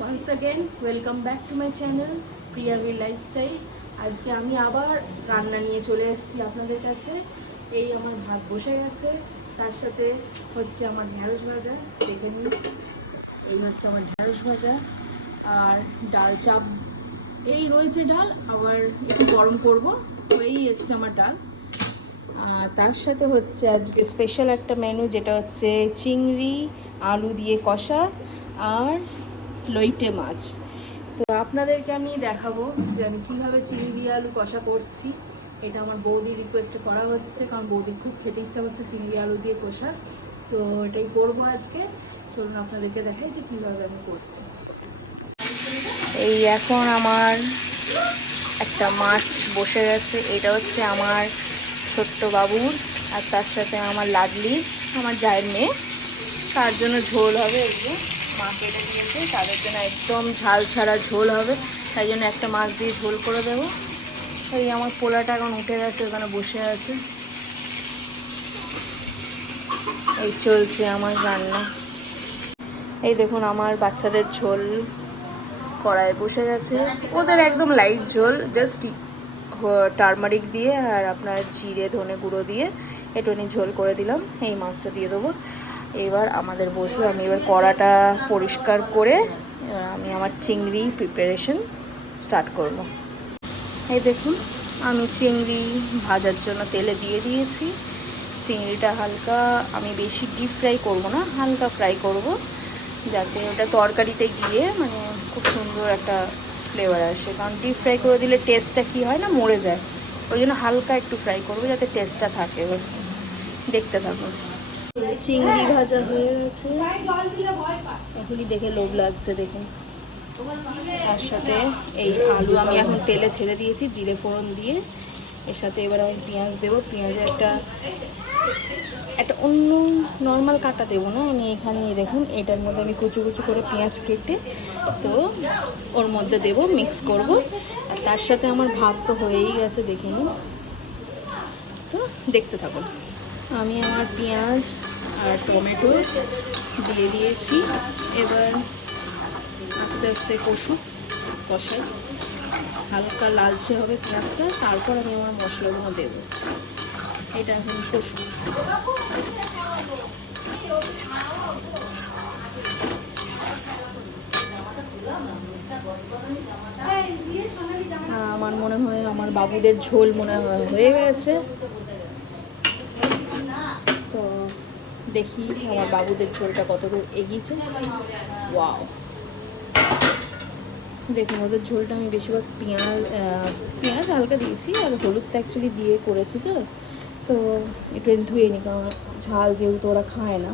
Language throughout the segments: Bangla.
Once again welcome back to my channel Priyabi lifestyle. আজকে আমি আবার রান্না নিয়ে চলে এসেছি আপনাদের কাছে। এই আমার ভাত বসে গেছে, তার সাথে হচ্ছে আমার ঢ্যাঁড়স ভাজা। দেখে নিন, এই হচ্ছে আমার ঢ্যাঁড়স ভাজা আর ডাল চাপ। এই রয়েছে ডাল, আবার একটু গরম করবো, হয়েই এসছে আমার ডাল। তার সাথে হচ্ছে আজকে স্পেশাল একটা মেনু, যেটা হচ্ছে চিংড়ি আলু দিয়ে কষা আর লইটে মাছ। তো আপনাদেরকে আমি দেখাবো যে আমি কীভাবে চিংড়ি আলু কষা করছি। এটা আমার বৌদির রিকোয়েস্টে করা হচ্ছে, কারণ বৌদির খুব খেতে ইচ্ছা হচ্ছে চিংড়ি আলু দিয়ে কষা। তো এটাই করবো আজকে। চলুন আপনাদেরকে দেখাই যে কীভাবে আমি করছি। এই এখন আমার একটা মাছ বসে গেছে। এটা হচ্ছে আমার ছোট্ট বাবুর, আর তার সাথে আমার লাডলি, আমার জায়ের মেয়ে। তার জন্য ঝোল হবে। এই যে মা কেটে দিয়েছে, তাদের জন্য একদম ঝাল ছাড়া ঝোল হবে, তাই জন্য একটা মাছ দিয়ে ঝোল করে দেবো। এই আমার পোলাটা এখন উঠে গেছে, ওখানে বসে আছে। এই চলছে আমার রান্না। এই দেখুন আমার বাচ্চাদের ঝোল কড়াই বসে গেছে। ওদের একদম লাইট ঝোল, জাস্ট টারমারিক দিয়ে আর আপনার জিরে ধনে গুঁড়ো দিয়ে একটুখানি ঝোল করে দিলাম। এই মাছটা দিয়ে দেবো। এবার আমাদের বসবে, আমি এবার কড়াটা পরিষ্কার করে আমি আমার চিংড়ি প্রিপারেশন স্টার্ট করব। এই দেখুন আমি চিংড়ি ভাজার জন্য তেলে দিয়ে দিয়েছি। চিংড়িটা হালকা, আমি বেশি ডিপ ফ্রাই করবো না, হালকা ফ্রাই করব, যাতে ওটা তরকারিতে গিয়ে মানে খুব সুন্দর একটা ফ্লেভার আসে। কারণ ডিপ ফ্রাই করে দিলে টেস্টটা কী হয় না, মরে যায়। ওই জন্য হালকা একটু ফ্রাই করবো, যাতে টেস্টটা থাকে। এবার দেখতে থাকুন। চিংড়ি ভাজা হয়ে গেছে, এখনই দেখে লোভ লাগছে দেখুন। তার সাথে এই আলু আমি এখন তেলে ছেড়ে দিয়েছি জিরে ফোড়ন দিয়ে। এর সাথে এবার আমি পেঁয়াজ দেবো। পেঁয়াজে একটা অন্য নর্মাল কাটা দেবো না, আমি এখানে দেখুন এটার মধ্যে আমি কুচু কুচু করে পেঁয়াজ কেটে তো ওর মধ্যে দেবো, মিক্স করব। আর তার সাথে আমার ভাত তো হয়েই গেছে, দেখে নিন। তো দেখতে থাকুন। আমি আমার পেঁয়াজ আর টমেটো দিয়ে দিয়েছি। এবার আস্তে আস্তে কষাই, হালকা লালচে হবে পেঁয়াজটা, তারপর আমি আমার মশলাগুলো দেবো। এটা এখন কষুন। আমার মনে হয় আমার বাবুদের ঝোল মনে হয় হয়ে গেছে। তো দেখি আমার বাবুদের ঝোলটা কতদূর এগিয়েছে। ওয়াও, দেখুন ওদের ঝোলটা আমি বেশিরভাগ পেঁয়াজ হালকা দিয়েছি, আর হলুদটা অ্যাকচুয়ালি দিয়ে করেছি। তো একটু ধুয়ে নিই, কারণ ঝাল যেহেতু ওরা খায় না,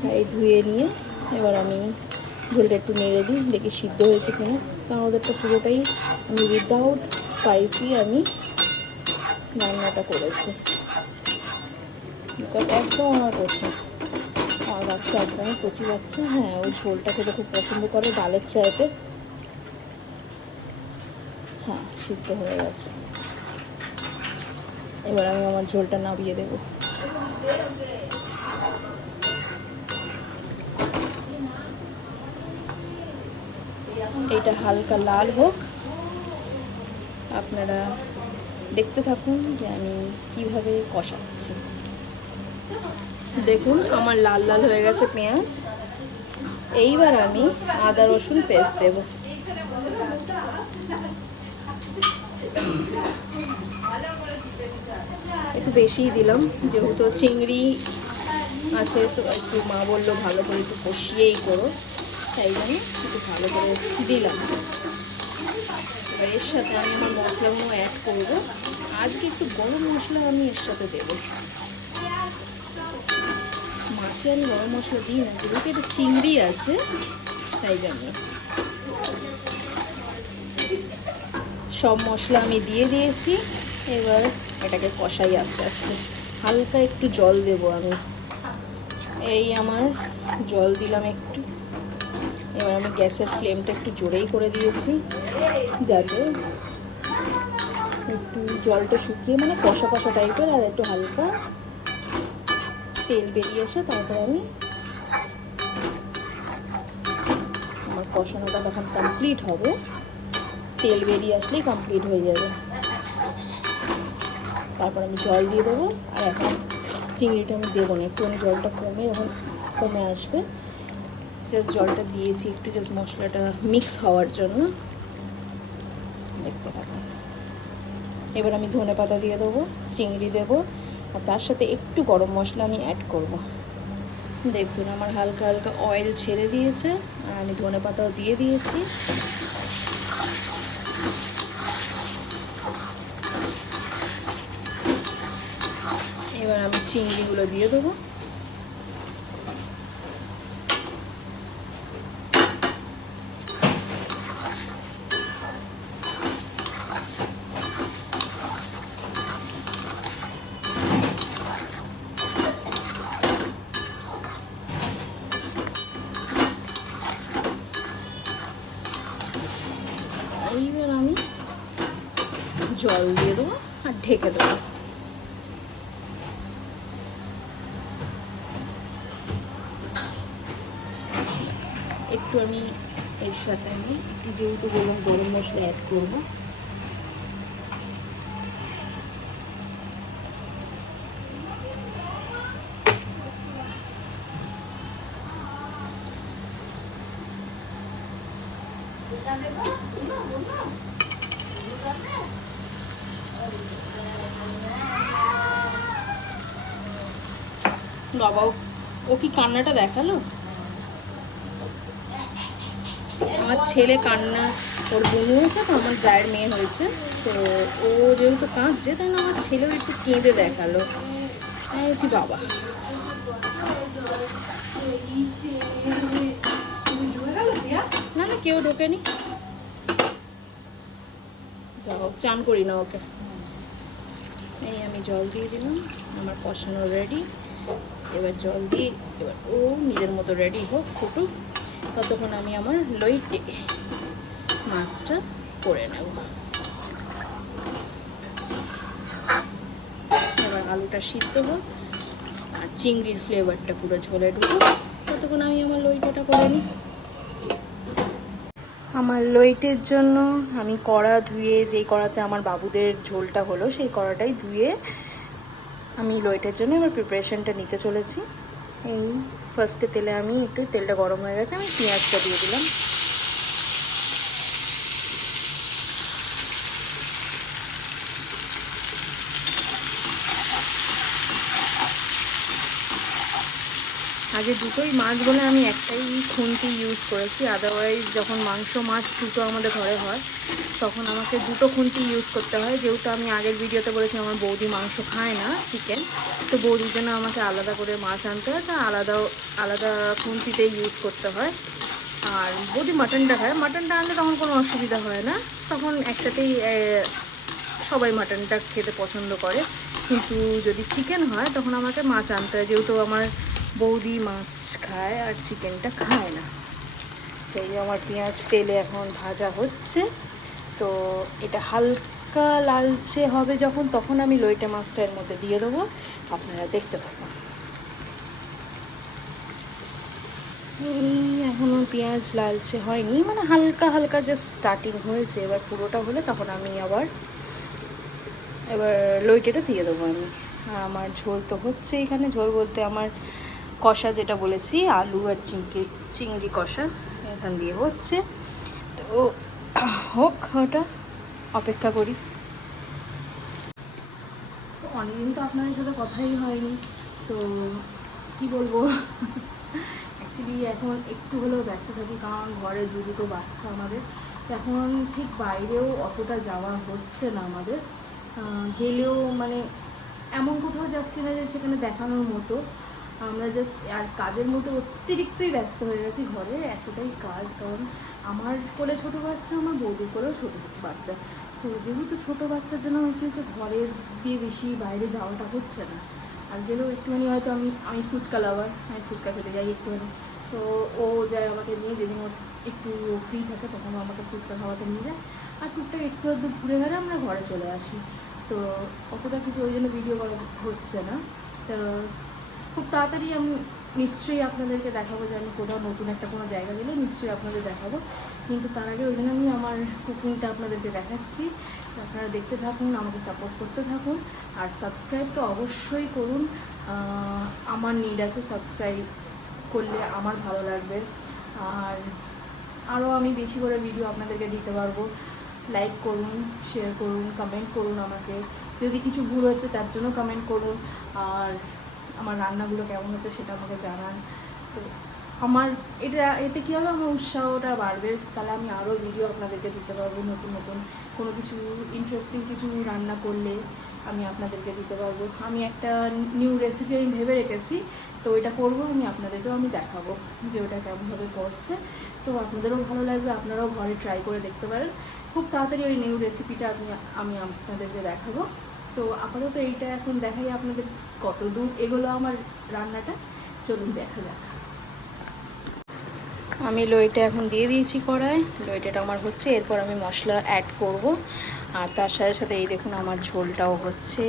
তাই ধুয়ে নিয়ে এবার আমি ঝোলটা একটু নেড়ে দিই, দেখি সিদ্ধ হয়েছে কিনা। কারণ ওদেরটা পুরোটাই আমি উইদাউট স্পাইসি আমি রান্নাটা করেছি, বিকজ একদম আমার পছন্দ। আমার বাচ্চা একদমই কচি বাচ্চা, হ্যাঁ ওই ঝোলটা খেতে খুব পছন্দ করে ডালের চাইতে। হ্যাঁ সিদ্ধ হয়ে গেছে, এবার আমি আমার ঝোলটা নামিয়ে দেবো। এটা হালকা লাল হোক, আপনারা দেখতে থাকুন যে আমি কিভাবে কষাচ্ছি। দেখুন আমার লাল লাল হয়ে গেছে পেঁয়াজ। এইবার আমি আদা রসুন পেস্ট দেব। একটু বেশিই দিলাম, যেহেতু চিংড়ি আছে, তো একটু মা বললো ভালো করে একটু কষিয়েই করো, তাই জন্য একটু ভালো করে দিলাম। এবার এর সাথে আমি আমার মশলাগুলো অ্যাড করবো। আজকে একটু গরম মশলা আমি এর সাথে দেবো। মাছে আমি গরম মশলা দিই না, যেহেতু এটা চিংড়ি আছে, তাই জন্য। সব মশলা আমি দিয়ে দিয়েছি। এবার এটাকে কষাই আস্তে আস্তে, হালকা একটু জল দেবো আমি। এই আমার জল দিলাম একটু। এবার আমি গ্যাসের ফ্লেমটা একটু জোরেই করে দিয়েছি, যাতে একটু জলটা শুকিয়ে মানে কষা কষা টাইপের, আর একটু হালকা তেল বেরিয়ে আসে, তারপর আমি আমার কষানোটা তখন কমপ্লিট হবে, তেল বেরিয়ে আসলেই কমপ্লিট হয়ে যাবে। তারপর আমি জল দিয়ে দেবো। আর এখন চিংড়িটা আমি দেবো না, একটু জলটা কমে যখন কমে আসবে, জাস্ট জলটা দিয়েছি একটু, জাস্ট মশলাটা মিক্স হওয়ার জন্য। দেখতে থাকুন। এবার আমি ধনেপাতা দিয়ে দেবো, চিংড়ি দেবো, আর তার সাথে একটু গরম মশলা আমি অ্যাড করব। দেখুন আমার হালকা হালকা অয়েল ছেড়ে দিয়েছে, আর আমি ধনেপাতাও দিয়ে দিয়েছি। এবার আমি চিংড়িগুলো দিয়ে দেবো। এইবার আমি জল দিয়ে দেবো আর ঢেকে দেবো। একটু আমি এর সাথে আমি যেহেতু গরম মশলা অ্যাড করবো, বাবা ও কি কান্নাটা দেখালো। আমার ছেলে কান্না, ওর বোনু হয়েছে তো, আমার জায়ের মেয়ে হয়েছে, তো ও যেহেতু কাঁদছে তাই না, আমার ছেলেও একটু কেঁদে দেখালো। আমি বলছি বাবা, না না কেউ ঢোকেনি, যা হোক চান করি না ওকে। এই আমি জল দিয়ে দিলাম, আমার কষানো রেডি। এবার জল দিয়ে এবার ও নিজের মতো রেডি হোক, ফুটুক, ততক্ষণ আমি আমার লইটে মাছটা করে নেব। এবার আলুটা সিদ্ধ হোক আর চিংড়ির ফ্লেভারটা পুরো ঝোলে ঢুকুক, ততক্ষণ আমি আমার লইটাটা করে নিই। আমার লইটের জন্য আমি কড়া ধুয়ে, যেই কড়াতে আমার বাবুদের ঝোলটা হলো সেই কড়াটাই ধুয়ে আমি লইটের জন্য এবার প্রিপারেশনটা নিতে চলেছি। এই ফার্স্টে তেলে আমি একটু, তেলটা গরম হয়ে গেছে, আমি পেঁয়াজটা দিয়ে দিলাম। আগে দুটোই মাছ বলে আমি একটাই খুন্তি ইউজ করেছি, আদারওয়াইজ যখন মাছ দুটো আমাদের ঘরে হয় তখন আমাকে দুটো খুন্তি ইউজ করতে হয়। যেহেতু আমি আগের ভিডিওতে বলেছি আমার বৌদি মাংস খায় না, চিকেন, তো বৌদির জন্য আমাকে আলাদা করে মাছ আনতে হয়, তা আলাদা খুন্তিতে ইউজ করতে হয়। আর বৌদি মাটনটা খায়, মাটনটা আনলে তখন কোনো অসুবিধা হয় না, তখন একটাতেই সবাই মাটনটা খেতে পছন্দ করে। কিন্তু যদি চিকেন হয় তখন আমাকে মাছ আনতে হয়, যেহেতু আমার বৌদি মাছ খায় আর চিকেনটা খায় না। তো এই আমার পেঁয়াজ তেলে এখন ভাজা হচ্ছে, তো এটা হালকা লালচে হবে যখন, তখন আমি লইটে মাছটা এর মধ্যে দিয়ে দেবো, আপনারা দেখতে থাকুন। এই এখনও পেঁয়াজ লালচে হয়নি, মানে হালকা হালকা জাস্ট স্টার্টিং হয়েছে, এবার পুরোটা হলে তখন আমি এবার লইটেটা দিয়ে দেবো আমি। আমার ঝোল তো হচ্ছে, এখানে ঝোল বলতে আমার কষা যেটা বলেছি, আলু আর চিংড়ি কষা এখান দিয়ে হচ্ছে, তো হোক, ওটা অপেক্ষা করি। তো অনেকদিন তো আপনাদের সাথে কথাই হয়নি, তো কি বলবো, অ্যাকচুয়ালি এখন একটু হলেও ব্যস্ত থাকি, কারণ ঘরে দুটো বাচ্চা আমাদের, এখন ঠিক বাইরেও অতটা যাওয়া হচ্ছে না আমাদের। গেলেও মানে এমন কোথাও যাচ্ছি না যে সেখানে দেখানোর মতো, আমরা জাস্ট আর কাজের মধ্যে অতিরিক্তই ব্যস্ত হয়ে গেছি ঘরে, এতটাই কাজ, কারণ আমার কোলে ছোটো বাচ্চা, আমার বৌদির কোলেও ছোটো বাচ্চা, তো যেহেতু ছোটো বাচ্চার জন্য আমার কি হচ্ছে, ঘরের দিয়ে বেশি বাইরে যাওয়াটা হচ্ছে না। আর গেলেও একটুখানি হয়তো আমি ফুচকা লাভার, আমি ফুচকা খেতে যাই একটুখানি, তো ও যায় আমাকে নিয়ে, যেদিন ওর একটু ফ্রি থাকে তখন আমাকে ফুচকা খাওয়াতে নিয়ে যায়, আর টুকটাক একটু আধটু ঘুরে ঘুরে আমরা ঘরে চলে আসি। তো অতটা কিছু ওই জন্য ভিডিও করা হচ্ছে না। তো খুব তাড়াতাড়ি আমি নিশ্চয়ই আপনাদেরকে দেখাবো, যে আমি কোথাও নতুন একটা কোনো জায়গা গেলে নিশ্চয়ই আপনাদের দেখাবো। কিন্তু তার আগে ওই জন্য আমি আমার কুকিংটা আপনাদেরকে দেখাচ্ছি। আপনারা দেখতে থাকুন, আমাকে সাপোর্ট করতে থাকুন, আর সাবস্ক্রাইব তো অবশ্যই করুন। আমার নিড আছে, সাবস্ক্রাইব করলে আমার ভালো লাগবে, আর আরও আমি বেশি করে ভিডিও আপনাদেরকে দিতে পারবো। লাইক করুন, শেয়ার করুন, কমেন্ট করুন, আমাকে যদি কিছু ভুল হচ্ছে তার জন্য কমেন্ট করুন, আর আমার রান্নাগুলো কেমন হচ্ছে সেটা আমাকে জানান। তো আমার এতে কী হবে, আমার উৎসাহটা বাড়বে, তাহলে আমি আরও ভিডিও আপনাদেরকে দিতে পারবো। নতুন নতুন কোনো কিছু ইন্টারেস্টিং কিছু রান্না করলে আমি আপনাদেরকে দিতে পারবো। আমি একটা নিউ রেসিপি আমি ভেবে রেখেছি, তো ওইটা করবো, আপনাদেরকেও আমি দেখাবো যে ওটা কেমনভাবে করছে। তো আপনাদেরও ভালো লাগবে, আপনারাও ঘরে ট্রাই করে দেখতে পারেন। খুব তাড়াতাড়ি ওই নিউ রেসিপিটা আমি আপনাদেরকে দেখাবো। তো আপাতত এইটা এখন দেখাই আপনাদের কত দূর এগুলো আমার রান্নাটা, চলুন দেখা যাক। আমি লইটা এখন দিয়ে দিয়েছি কড়াই, লইটাটা আমার হচ্ছে, এরপর আমি মশলা অ্যাড করব, আর তার সাথে সাথে এই দেখুন আমার ঝোলটাও হচ্ছে।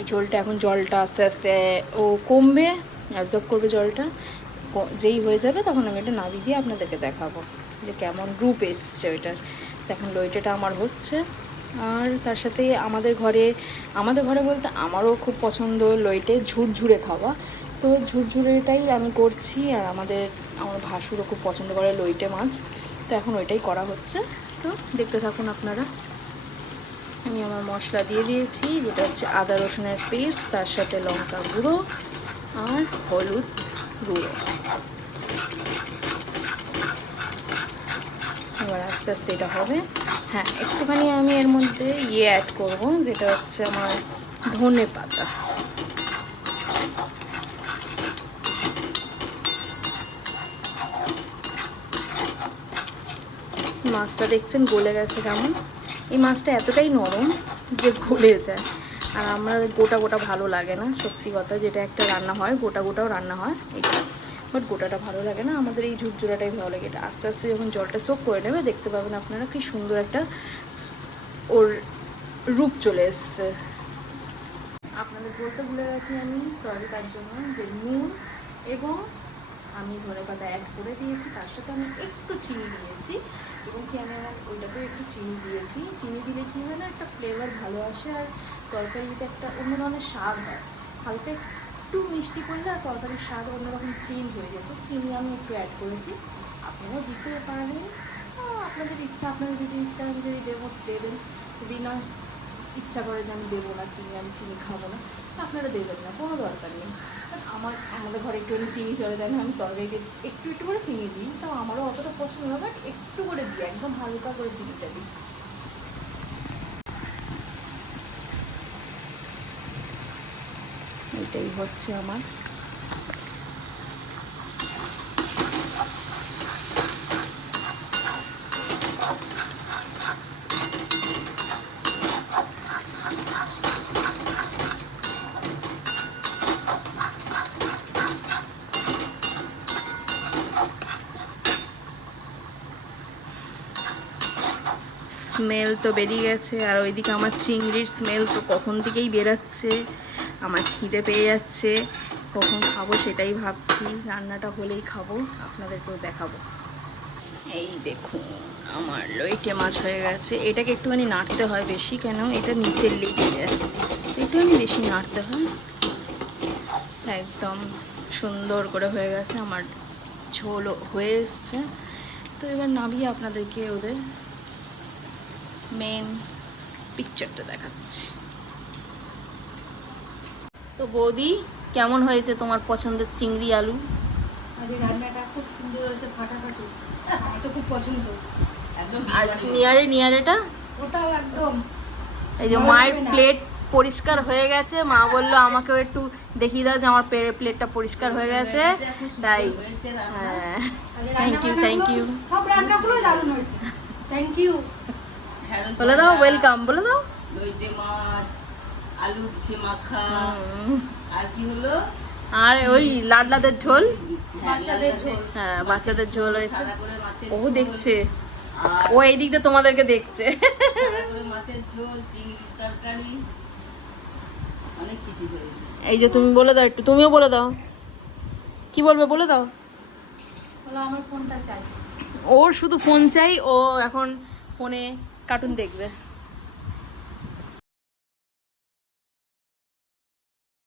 এই ঝোলটা এখন জলটা আস্তে আস্তে ও কমবে, অ্যাবজর্ব করবে জলটা, যেই হয়ে যাবে তখন আমি এটা নামিয়ে দিয়ে আপনাদেরকে দেখাবো যে কেমন রূপ এসছে ওইটার। এখন লইটাটা আমার হচ্ছে, আর তার সাথে আমাদের ঘরে বলতে আমারও খুব পছন্দ লইটে ঝুরঝুরে খাওয়া, তো ঝুরঝুরেটাই আমি করছি। আর আমার ভাসুরও খুব পছন্দ করে লইটে মাছ, তো এখন ওইটাই করা হচ্ছে। তো দেখতে থাকুন আপনারা। আমি আমার মশলা দিয়ে দিয়েছি, যেটা হচ্ছে আদা রসুনের পেস্ট, তার সাথে লঙ্কা গুঁড়ো আর হলুদ গুঁড়ো। এবার আস্তে আস্তে এটা হবে। হ্যাঁ, একটুখানি আমি এর মধ্যে অ্যাড করব, যেটা হচ্ছে আমার ধনে পাতা। মাছটা দেখছেন গলে গেছে কেমন। এই মাছটা এতটাই নরম যে গলে যায়, আর আমরা গোটা গোটা ভালো লাগে না, সত্যি কথা। যেটা একটা রান্না হয় গোটাও রান্না হয় এটা, বাট গোটাটা ভালো লাগে না, আমাদের এই ঝুরঝুরাটাই ভালো লাগে। এটা আস্তে আস্তে যখন জলটা সোক করে নেবে দেখতে পাবেন আপনারা কি সুন্দর একটা ওর রূপ চলে এসছে। আপনাদের বলতে ভুলে গেছি আমি, সরি তার জন্য, যে নুন এবং আমি ধনেপাতা অ্যাড করে দিয়েছি, তার সাথে আমি একটু চিনি দিয়েছি, এবং কি আমি আমার ওইটাতেও একটু চিনি দিয়েছি। চিনি দিলে কী হয় না, একটা ফ্লেভার ভালো আসে, আর তরকারিতে একটা অন্য ধরনের স্বাদ হয়। হালকা একটু মিষ্টি করলে আর তরকারির স্বাদ অন্যরকম চেঞ্জ হয়ে যেত। চিনি আমি একটু অ্যাড করেছি, আপনারাও দিতে পারেন, আপনাদের ইচ্ছা। আপনাদের যদি ইচ্ছা যদি দেবেন, যদি না ইচ্ছা করে যে আমি দেবো না চিনি, আমি চিনি খাবো না, আপনারা দেবেন না, কোনো দরকার নেই। আমাদের ঘরে একটুখানি চিনি চলে যায় না, আমি তরকারিতে একটু একটু করে চিনি দিই, তাও আমারও অতটা পছন্দ হয়, বাট একটু করে দিই, একদম হালকা করে চিনিটা দিই। এটাই হচ্ছে আমার। স্মেল তো বেরিয়ে গেছে, আর ওইদিকে আমার চিংড়ির স্মেল তো কখন থেকেই বেরাচ্ছে। আমার খিদে পেয়ে যাচ্ছে, কখন খাবো সেটাই ভাবছি। রান্নাটা হলেই খাবো, আপনাদেরকেও দেখাবো। এই দেখুন আমার লইটে মাছ হয়ে গেছে। এটাকে একটুখানি নাড়তে হয় বেশি, কেন এটা নিচের লেগে যায়, একটুখানি বেশি নাড়তে হয়। একদম সুন্দর করে হয়ে গেছে, আমার ঝোল হয়ে এসছে। তো এবার নামিয়ে আপনাদেরকে ওদের মেন পিকচারটা দেখাচ্ছি। তো বৌদি, কেমন হয়েছে তোমার পছন্দের চিংড়ি আলু? আরে রান্নাটা খুব সুন্দর হয়েছে, ফাটাফাটি, আমার তো খুব পছন্দ একদম। আর নিয়ারেটা ওটাও একদম। এই যে মায়ের প্লেট পরিষ্কার হয়ে গেছে, মা বললো আমাকেও একটু দেখিয়ে দাও যে আমার প্লেটটা পরিষ্কার হয়ে গেছে, তাই হ্যাঁ, থ্যাংক ইউ। সব রান্নাগুলো দারুণ হয়েছে, থ্যাংক ইউ। বলে দাও ওয়েলকাম, বলে দাও। লইটে মাছ, আলু উচ্ছে মাখা, আর কি হলো, আর ওই লাডলাদের ঝোল, বাচ্চাদের ঝোল। হ্যাঁ বাচ্চাদের ঝোল হয়েছে। সাদা করে মাছের ও ঝোল, দেখছে, আর ও এই দিকটা তোমাদেরকে দেখছে। সাদা করে মাছের ঝোল, চিংড়ির তরকারি, অনেক কিছু হয়েছে। এই যে তুমি বলে দাও একটু, তুমিও বলে দাও কি কি বলবে বলে দাও। বলো আমার ফোনটা চাই। ওর শুধু ফোন চাই, ও এখন ফোনে কার্টুন দেখবে।